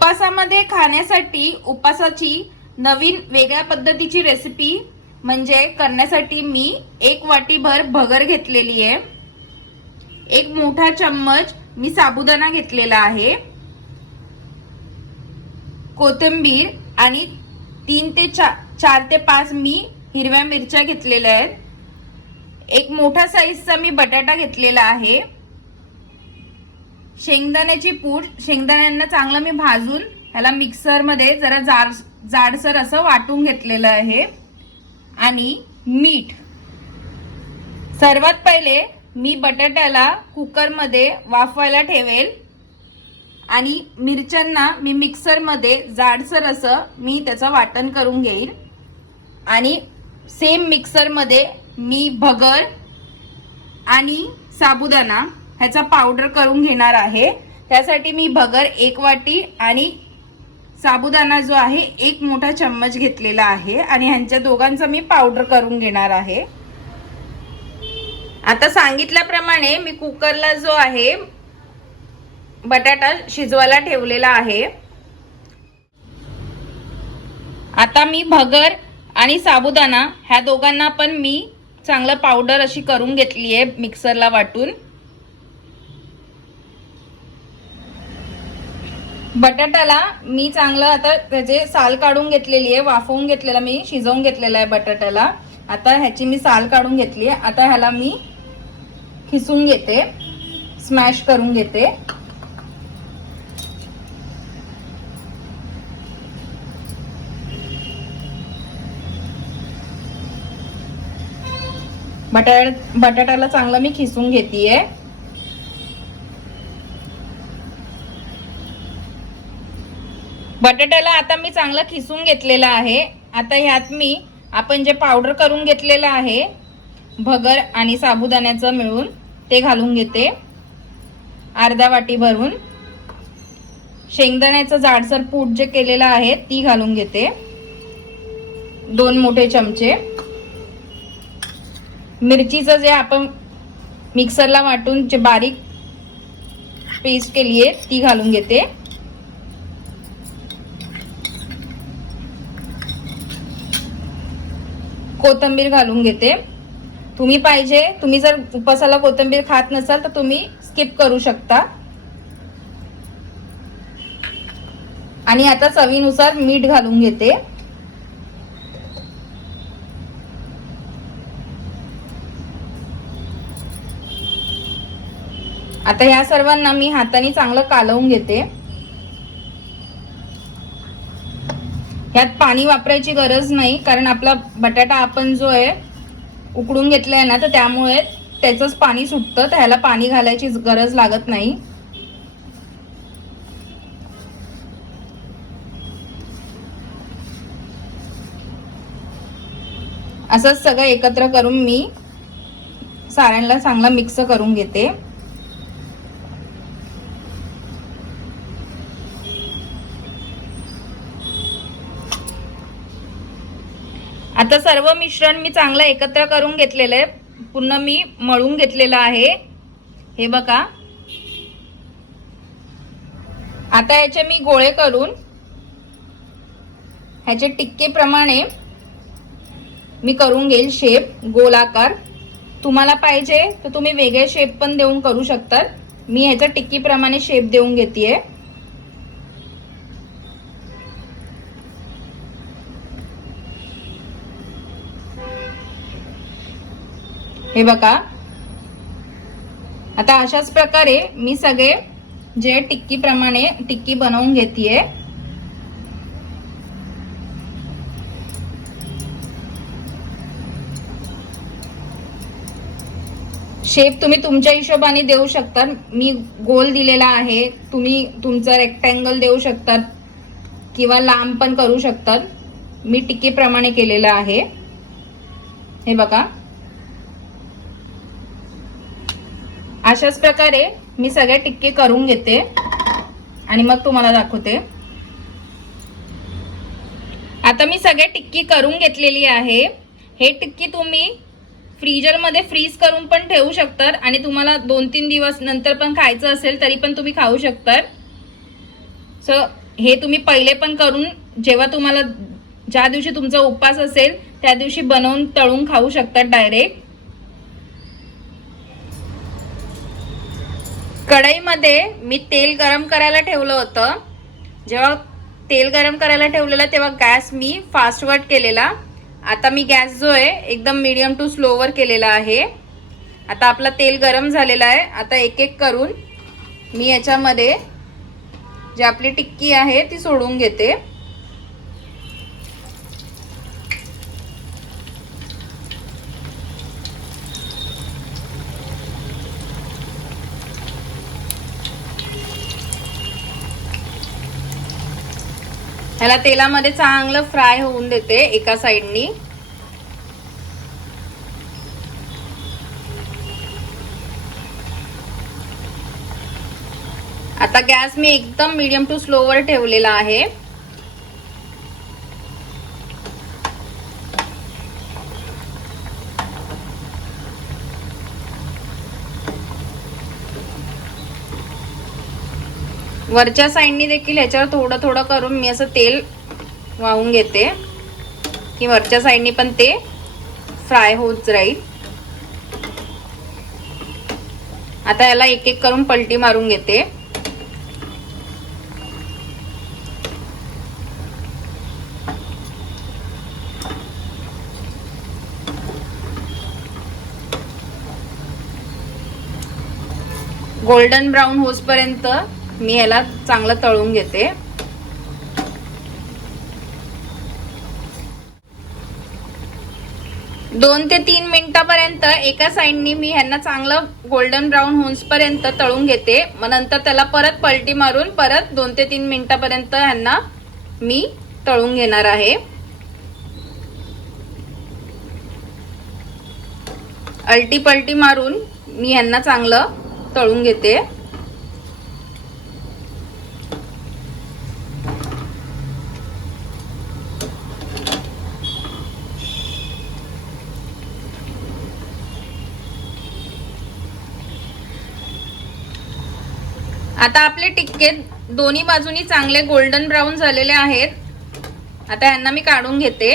उपासामध्ये खाण्यासाठी उपासाची नवीन वेगळ्या पद्धतीची रेसिपी म्हणजे करण्यासाठी मी एक वाटीभर भगर घेतलेली आहे. एक मोठा चम्मच मी साबुदाणा घेतलेला आहे. कोथिंबीर आणि तीन ते चा चार ते पाच मी हिरव्या मिरच्या घेतलेल्या आहेत. एक मोठा साईजचा मी बटाटा घेतलेला आहे. शेंगदाण्याची पूड शेंगदाण्यांना चांगलं मी भाजून ह्याला मिक्सरमध्ये जरा जाड जाडसर असं वाटून घेतलेलं आहे. आणि मीठ. सर्वात पहिले मी बटाट्याला कुकरमध्ये वाफवायला ठेवेल. आणि मिरच्यांना मी मिक्सरमध्ये जाडसर असं मी त्याचं वाटण करून घेईल. आणि सेम मिक्सरमध्ये मी भगर आणि साबुदाणा. ह्याचा पावडर करून घेणार आहे. त्यासाठी मी भगर एक वाटी आणि साबुदाणा जो आहे एक मोठा चम्मच घेतलेला आहे. आणि ह्यांच्या दोघांचा मी पावडर करून घेणार आहे. आता सांगितल्याप्रमाणे मी कुकरला जो आहे बटाटा शिजवायला ठेवलेला आहे. आता मी भगर आणि साबुदाणा ह्या दोघांना पण मी चांगलं पावडर अशी करून घेतली आहे मिक्सरला वाटून. बटाट्याला मी चांगलं आता त्याचे साल काढून घेतलेली आहे वाफवून घेतलेला मी शिजवून घेतलेला आहे बटाट्याला आता ह्याची मी साल काढून घेतली आहे. आता ह्याला मी खिसून घेते स्मॅश करून घेते. बटाट बटाट्याला चांगलं मी खिसून घेतीये. बटाट्याला आता मी चांगलं खिसून घेतलेलं आहे. आता ह्यात मी आपण जे पावडर करून घेतलेलं आहे भगर आणि साबुदाण्याचं मिळून ते घालून घेते. अर्धा वाटी भरून. शेंगदाण्याचं जाडसर पूट जे केलेलं आहे ती घालून घेते. दोन मोठे चमचे. मिरचीचं जे आपण मिक्सरला वाटून जे बारीक पेस्ट केली आहे ती घालून घेते. कोथंबीर घालून घेते. तुम्ही पाहिजे तुम्ही जर उपासाला कोथंबीर खात नसाल तर तुम्ही स्किप करू शकता. आणि आता चवीनुसार मीठ घालून घेते. आता या सर्वांना मी हाताने चांगलं कालवून घेते. ह्यात पाणी वापरायची गरज नाही कारण आपला बटाटा आपण जो आहे उकडून घेतला आहे ना तर त्यामुळे त्याचंच पाणी सुटतं तर ह्याला पाणी घालायची गरज लागत नाही. असंच सगळं एकत्र करून मी साऱ्यांना चांगला मिक्स करून घेते. आता सर्व मिश्रण मी चांगलं एकत्र करून घेतलेलं आहे. पूर्ण मी मळून घेतलेलं आहे. हे बघा. आता याचे मी गोळे करून ह्याचे टिक्केप्रमाणे मी करून घेईल शेप गोलाकार. तुम्हाला पाहिजे तर तुम्ही वेगळे शेप पण देऊन करू शकतात. मी ह्याच्या टिक्कीप्रमाणे शेप देऊन घेते हे बघा. आता अशाच प्रकारे मी सगळे जे टिक्की प्रमाणे टिक्की बनवून घेतीये शेप तुम्ही तुमच्या हिशोबाने देऊ शकता. मी गोल दिलेला आहे. तुम्ही तुमचा रेक्टँगल देऊ शकतात किंवा लांब पण करू शकतात मी टिक्कीप्रमाणे केलेलं आहे. हे बघा. अशाच प्रकारे मी सगळे टिक्के करून घेते आणि मग तुम्हाला दाखवते. आता मी सगळे टिक्की करून घेतलेली आहे. हे टिक्की तुम्ही फ्रीजरमध्ये फ्रीज करून पण ठेवू शकतात आणि तुम्हाला दोन तीन दिवस नंतर पण खायचं असेल तरी पण तुम्ही खाऊ शकतात. सो हे तुम्ही पहिले पण करून जेव्हा तुम्हाला ज्या दिवशी तुमचा उपवास असेल त्या दिवशी बनवून तळून खाऊ शकतात डायरेक्ट कढईमध्ये मी तेल गरम करायला ठेवलं होतं. जेव्हा तेल गरम करायला ठेवलेलं तेव्हा गॅस मी फास्टवर्ड केलेला. आता मी गॅस जो आहे एकदम मीडियम टू स्लोवर केलेला आहे. आता आपला तेल गरम झालेला आहे. आता एक एक करून मी याच्यामध्ये जी आपली टिक्की आहे ती सोडून घेते. ह्याला तेलामध्ये चांगलं फ्राय होऊन देते एका साईडनी. आता गॅस मी एकदम मीडियम टू स्लोवर ठेवलेला आहे. वरच्या साईडनी देखील ह्याच्यावर थोडं थोडं करून मी असं तेल वाहून घेते. की वरच्या साईडनी पण ते फ्राय होत राहील. आता याला एक एक करून पलटी मारून घेते. गोल्डन ब्राऊन होसपर्यंत मी याला चांगलं तळून घेते. दोन ते तीन मिनिटापर्यंत एका साईडनी मी ह्यांना चांगलं गोल्डन ब्राऊन होन्सपर्यंत तळून घेते. मग नंतर त्याला परत पलटी मारून परत दोन ते तीन मिनिटापर्यंत ह्यांना मी तळून घेणार आहे. अल्टी पलटी मारून मी ह्यांना चांगलं तळून घेते. आता आपले टिक्के दोन्ही बाजूनी चांगले गोल्डन ब्राऊन झालेले आहेत. आता यांना मी काढून घेते.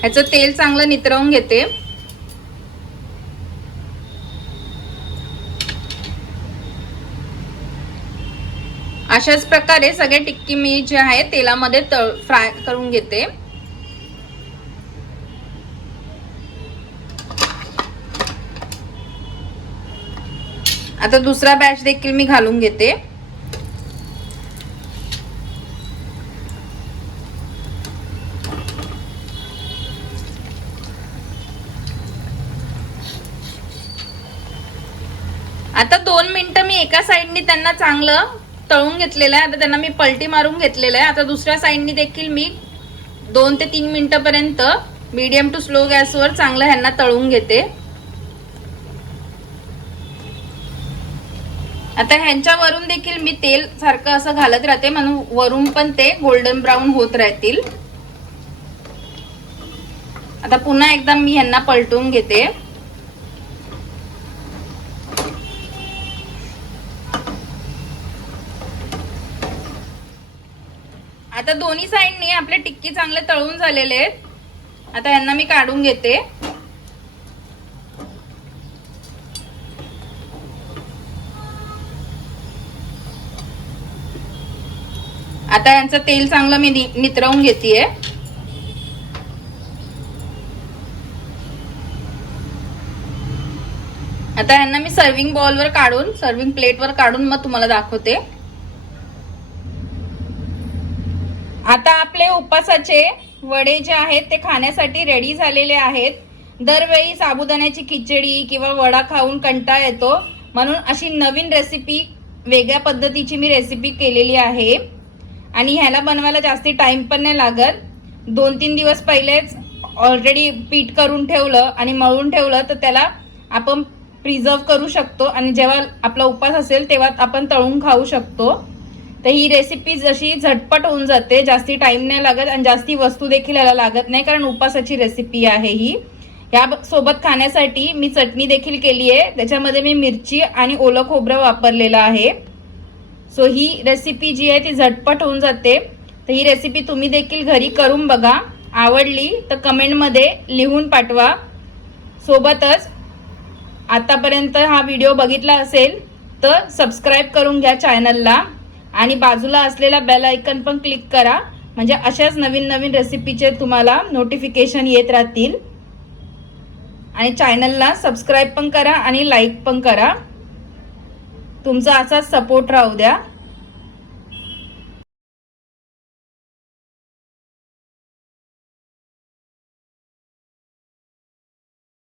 ह्याचं तेल चांगलं नितरवून घेते. अशाच प्रकारे सगळे टिक्की मी जे आहे तेलामध्ये तळ फ्राय करून घेते. आता दुसरा बॅच देखील मी घालून घेते. आता दोन मिनटं मी एका साईडनी त्यांना चांगलं तळून घेतलेलं आहे. आता त्यांना मी पलटी मारून घेतलेलं आहे. आता दुसऱ्या साईडनी देखील मी दोन ते तीन मिनिटापर्यंत मीडियम टू स्लो गॅसवर चांगलं ह्यांना तळून घेते. आता ह्यांच्या वरून देखील मी तेल सारखं असं घालत राहते म्हणून वरून पण ते गोल्डन ब्राऊन होत राहतील. आता पुन्हा एकदा मी ह्यांना पलटून घेते. आता दोन्ही साईडनी आपले टिक्की चांगले तळून झालेले आहेत. आता ह्यांना मी काढून घेते. आता यांचं तेल चांगलं मी नितरवून घेतेय. आता यांना मी सर्विंग बॉलवर काढून सर्विंग प्लेटवर काढून मग तुम्हाला दाखवते. आता आपले उपासाचे वडे जे आहेत ते खाण्यासाठी रेडी झालेले आहेत. दरवेळी साबुदाण्याची खिचडी किंवा वडा खाऊन कंटाळा येतो. म्हणून अशी नवीन रेसिपी वेगळ्या पद्धतीची मी रेसिपी केलेली आहे. आणि ह्याला बनवायला जास्ती टाइम पण नाही लागत. दोन तीन दिवस पहिलेच ऑलरेडी पीठ करून ठेवलं आणि मळून ठेवलं तर त्याला आपण प्रिझर्व करू शकतो. आणि जेव्हा आपला उपास असेल तेव्हा आपण तळून खाऊ शकतो. तर ही रेसिपी जशी झटपट होऊन जाते जास्ती टाइम नाही लागत आणि जास्ती वस्तू देखील याला लागत नाही कारण उपासाची रेसिपी आहे ही. या ब- सोबत खाण्यासाठी मी चटणी देखील केली आहे त्याच्यामध्ये मी मिरची आणि ओलं खोबरं वापरलेलं आहे. सो ही रेसिपी जी आहे ती झटपट होऊन जाते. तर ही रेसिपी तुम्ही देखील घरी करून बघा. आवडली तर कमेंटमध्ये लिहून पाठवा. सोबतच आतापर्यंत हा व्हिडिओ बघितला असेल तर सबस्क्राईब करून घ्या चॅनलला आणि बाजूला असलेला बेल आयकन पण क्लिक करा. म्हणजे अशाच नवीन नवीन रेसिपीचे तुम्हाला नोटिफिकेशन येत राहतील. आणि चॅनलला सबस्क्राईब पण करा आणि लाईक पण करा. तुमचा असाच सपोर्ट राहू द्या.